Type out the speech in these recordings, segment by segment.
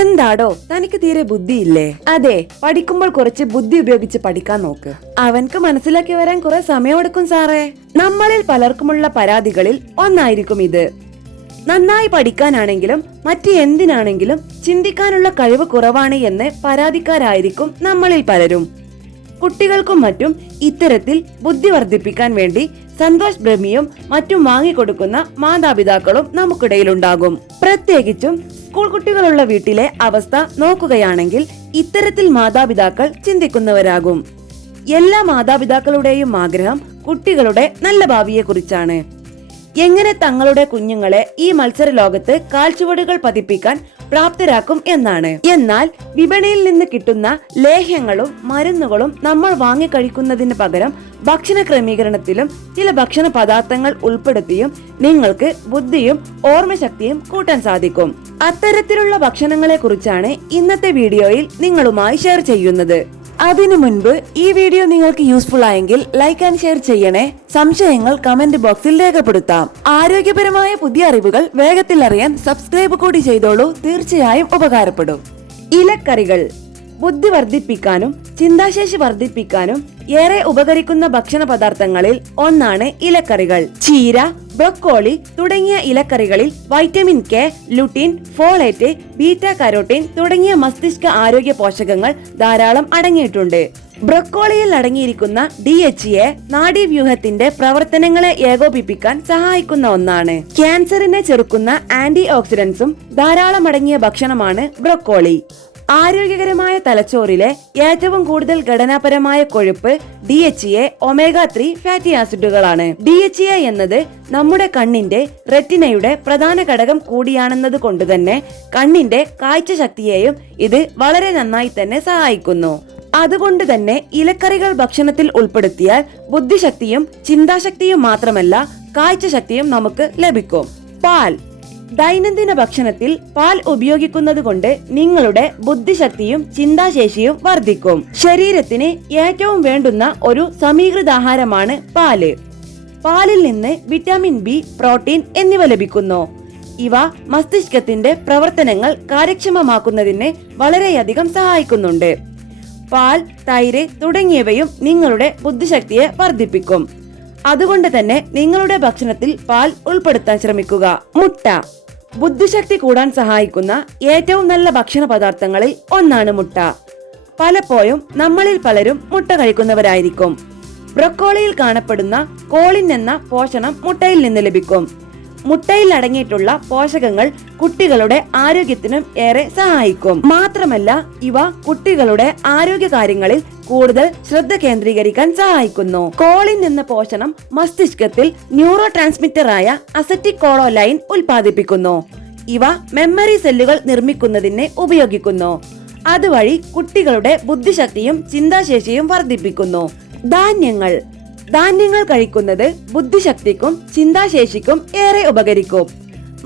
എന്താടോ തനിക്ക് തീരെ ബുദ്ധിയില്ലേ? അതെ, പഠിക്കുമ്പോൾ കുറച്ച് ബുദ്ധി ഉപയോഗിച്ച് പഠിക്കാൻ നോക്ക്. അവൻക്ക് മനസ്സിലാക്കി വരാൻ കുറെ സമയമെടുക്കും സാറേ. നമ്മളിൽ പലർക്കുമുള്ള പരാതികളിൽ ഒന്നായിരിക്കും ഇത്. നന്നായി പഠിക്കാനാണെങ്കിലും മറ്റ് എന്തിനാണെങ്കിലും ചിന്തിക്കാനുള്ള കഴിവ് കുറവാണ് എന്ന് പരാതിക്കാരായിരിക്കും നമ്മളിൽ പലരും. കുട്ടികൾക്കും മറ്റും ഇത്തരത്തിൽ ബുദ്ധി വർദ്ധിപ്പിക്കാൻ വേണ്ടി സന്തോഷ് ബ്രഹ്മിയും മറ്റും വാങ്ങിക്കൊടുക്കുന്ന മാതാപിതാക്കളും നമുക്കിടയിലുണ്ടാകും. പ്രത്യേകിച്ചും സ്കൂൾ കുട്ടികളുള്ള വീട്ടിലെ അവസ്ഥ നോക്കുകയാണെങ്കിൽ ഇത്തരത്തിൽ മാതാപിതാക്കൾ ചിന്തിക്കുന്നവരാകും. എല്ലാ മാതാപിതാക്കളുടെയും ആഗ്രഹം കുട്ടികളുടെ നല്ല ഭാവിയെ കുറിച്ചാണ്. എങ്ങനെ തങ്ങളുടെ കുഞ്ഞുങ്ങളെ ഈ മത്സര ലോകത്ത് കാൽച്ചുവടുകൾ പതിപ്പിക്കാൻ പ്രാപ്തരാക്കും എന്നാണ്. എന്നാൽ വിപണിയിൽ നിന്ന് കിട്ടുന്ന ലേഹ്യങ്ങളും മരുന്നുകളും നമ്മൾ വാങ്ങിക്കഴിക്കുന്നതിന് പകരം ഭക്ഷണ ക്രമീകരണത്തിലും ചില ഭക്ഷണ പദാർത്ഥങ്ങൾ ഉൾപ്പെടുത്തിയും നിങ്ങൾക്ക് ബുദ്ധിയും ഓർമ്മശക്തിയും കൂട്ടാൻ സാധിക്കും. അത്തരത്തിലുള്ള ഭക്ഷണങ്ങളെ കുറിച്ചാണ് ഇന്നത്തെ വീഡിയോയിൽ നിങ്ങളുമായി ഷെയർ ചെയ്യുന്നത്. അതിനു മുൻപ് ഈ വീഡിയോ നിങ്ങൾക്ക് യൂസ്ഫുൾ ആയെങ്കിൽ ലൈക്ക് ആൻഡ് ഷെയർ ചെയ്യണേ. സംശയങ്ങൾ കമന്റ് ബോക്സിൽ രേഖപ്പെടുത്താം. ആരോഗ്യപരമായ പുതിയ അറിവുകൾ വേഗത്തിൽ അറിയാൻ സബ്സ്ക്രൈബ് കൂടി ചെയ്തോളൂ. തീർച്ചയായും ഉപകാരപ്പെടും. ഇലക്കറികൾ ബുദ്ധി വർദ്ധിപ്പിക്കാനും ചിന്താശേഷി വർദ്ധിപ്പിക്കാനും ഏറെ ഉപകരിക്കുന്ന ഭക്ഷണ പദാർത്ഥങ്ങളിൽ ഒന്നാണ് ഇലക്കറികൾ. ചീര, ബ്രൊക്കോളി തുടങ്ങിയ ഇലക്കറികളിൽ vitamin K, lutein, folate, beta carotene തുടങ്ങിയ മസ്തിഷ്ക ആരോഗ്യ പോഷകങ്ങൾ ധാരാളം അടങ്ങിയിട്ടുണ്ട്. ബ്രൊക്കോളിയിൽ അടങ്ങിയിരിക്കുന്ന DHA നാഡീവ്യൂഹത്തിന്റെ പ്രവർത്തനങ്ങളെ ഏകോപിപ്പിക്കാൻ സഹായിക്കുന്ന ഒന്നാണ്. ക്യാൻസറിനെ ചെറുക്കുന്ന ആന്റി ഓക്സിഡന്റ്സും ധാരാളം അടങ്ങിയ ഭക്ഷണമാണ് ബ്രൊക്കോളി. ആരോഗ്യകരമായ തലച്ചോറിലെ ഏറ്റവും കൂടുതൽ ഘടനാപരമായ കൊഴുപ്പ് DHA, omega-3 ഫാറ്റി ആസിഡുകളാണ്. DHA എന്നത് നമ്മുടെ കണ്ണിന്റെ റെറ്റിനയുടെ പ്രധാന ഘടകം കൂടിയാണെന്നത് കൊണ്ട് തന്നെ കണ്ണിന്റെ കാഴ്ച ശക്തിയെയും ഇത് വളരെ നന്നായി തന്നെ സഹായിക്കുന്നു. അതുകൊണ്ട് തന്നെ ഇലക്കറികൾ ഭക്ഷണത്തിൽ ഉൾപ്പെടുത്തിയാൽ ബുദ്ധിശക്തിയും ചിന്താശക്തിയും മാത്രമല്ല കാഴ്ചശക്തിയും നമുക്ക് ലഭിക്കും. പാൽ ദൈനംദിന ഭക്ഷണത്തിൽ പാൽ ഉപയോഗിക്കുന്നത് കൊണ്ട് നിങ്ങളുടെ ബുദ്ധിശക്തിയും ചിന്താശേഷിയും വർദ്ധിക്കും. ശരീരത്തിന് ഏറ്റവും വേണ്ടുന്ന ഒരു സമീകൃതാഹാരമാണ് പാല്. പാലിൽ നിന്ന് വിറ്റാമിൻ ബി, പ്രോട്ടീൻ എന്നിവ ലഭിക്കുന്നു. ഇവ മസ്തിഷ്കത്തിന്റെ പ്രവർത്തനങ്ങൾ കാര്യക്ഷമമാക്കുന്നതിന് വളരെയധികം സഹായിക്കുന്നുണ്ട്. പാൽ, തൈര് തുടങ്ങിയവയും നിങ്ങളുടെ ബുദ്ധിശക്തിയെ വർദ്ധിപ്പിക്കും. അതുകൊണ്ട് തന്നെ നിങ്ങളുടെ ഭക്ഷണത്തിൽ പാൽ ഉൾപ്പെടുത്താൻ ശ്രമിക്കുക. മുട്ട ബുദ്ധിശക്തി കൂടാൻ സഹായിക്കുന്ന ഏറ്റവും നല്ല ഭക്ഷണ പദാർത്ഥങ്ങളിൽ ഒന്നാണ് മുട്ട. പലപ്പോഴും നമ്മളിൽ പലരും മുട്ട കഴിക്കുന്നവരായിരിക്കും. ബ്രൊക്കോളിയിൽ കാണപ്പെടുന്ന കോളിൻ എന്ന പോഷണം മുട്ടയിൽ നിന്ന് ലഭിക്കും. മുട്ടയിൽ അടങ്ങിയിട്ടുള്ള പോഷകങ്ങൾ കുട്ടികളുടെ ആരോഗ്യത്തിനും ഏറെ സഹായിക്കും. മാത്രമല്ല ഇവ കുട്ടികളുടെ ആരോഗ്യ കാര്യങ്ങളിൽ കൂടുതൽ ശ്രദ്ധ കേന്ദ്രീകരിക്കാൻ സഹായിക്കുന്നു. കോളിൻ എന്ന പോഷണം മസ്തിഷ്കത്തിൽ ന്യൂറോ ട്രാൻസ്മിറ്ററായ അസറ്റിക്കോളോലൈൻ ഉൽപ്പാദിപ്പിക്കുന്നു. ഇവ മെമ്മറി സെല്ലുകൾ നിർമ്മിക്കുന്നതിന് ഉപയോഗിക്കുന്നു. അതുവഴി കുട്ടികളുടെ ബുദ്ധിശക്തിയും ചിന്താശേഷിയും വർദ്ധിപ്പിക്കുന്നു. ധാന്യങ്ങൾ കഴിക്കുന്നത് ബുദ്ധിശക്തിക്കും ചിന്താശേഷിക്കും ഏറെ ഉപകരിക്കും.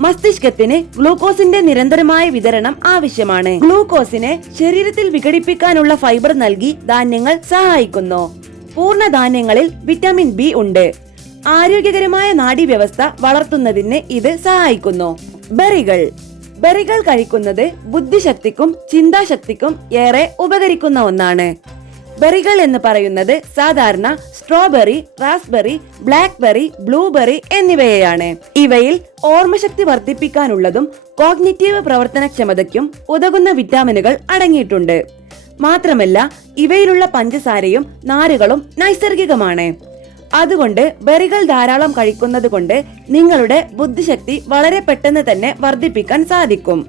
മസ്തിഷ്കത്തിന് ഗ്ലൂക്കോസിന്റെ നിരന്തരമായ വിതരണം ആവശ്യമാണ്. ഗ്ലൂക്കോസിനെ ശരീരത്തിൽ വിഘടിപ്പിക്കാനുള്ള ഫൈബർ നൽകി ധാന്യങ്ങൾ സഹായിക്കുന്നു. പൂർണ്ണ ധാന്യങ്ങളിൽ വിറ്റാമിൻ ബി ഉണ്ട്. ആരോഗ്യകരമായ നാഡീവ്യവസ്ഥ വളർത്തുന്നതിന് ഇത് സഹായിക്കുന്നു. ബെറികൾ കഴിക്കുന്നത് ബുദ്ധിശക്തിക്കും ചിന്താശക്തിക്കും ഏറെ ഉപകരിക്കുന്ന ഒന്നാണ്. ബെറികൾ എന്ന് പറയുന്നത് സാധാരണ സ്ട്രോബെറി, റാസ്ബെറി, ബ്ലാക്ക്ബെറി, ബ്ലൂബെറി എന്നിവയാണ്. ഇവയിൽ ഓർമ്മശക്തി വർദ്ധിപ്പിക്കാനുള്ളതും കോഗ്നിറ്റീവ് പ്രവർത്തനക്ഷമതയ്ക്കും ഉതകുന്ന വിറ്റാമിനുകൾ അടങ്ങിയിട്ടുണ്ട്. മാത്രമല്ല ഇവയിലുള്ള പഞ്ചസാരയും നാരുകളും നൈസർഗികമാണ്. അതുകൊണ്ട് ബെറികൾ ധാരാളം കഴിക്കുന്നത് കൊണ്ട് നിങ്ങളുടെ ബുദ്ധിശക്തി വളരെ പെട്ടെന്ന് തന്നെ വർദ്ധിപ്പിക്കാൻ സാധിക്കും.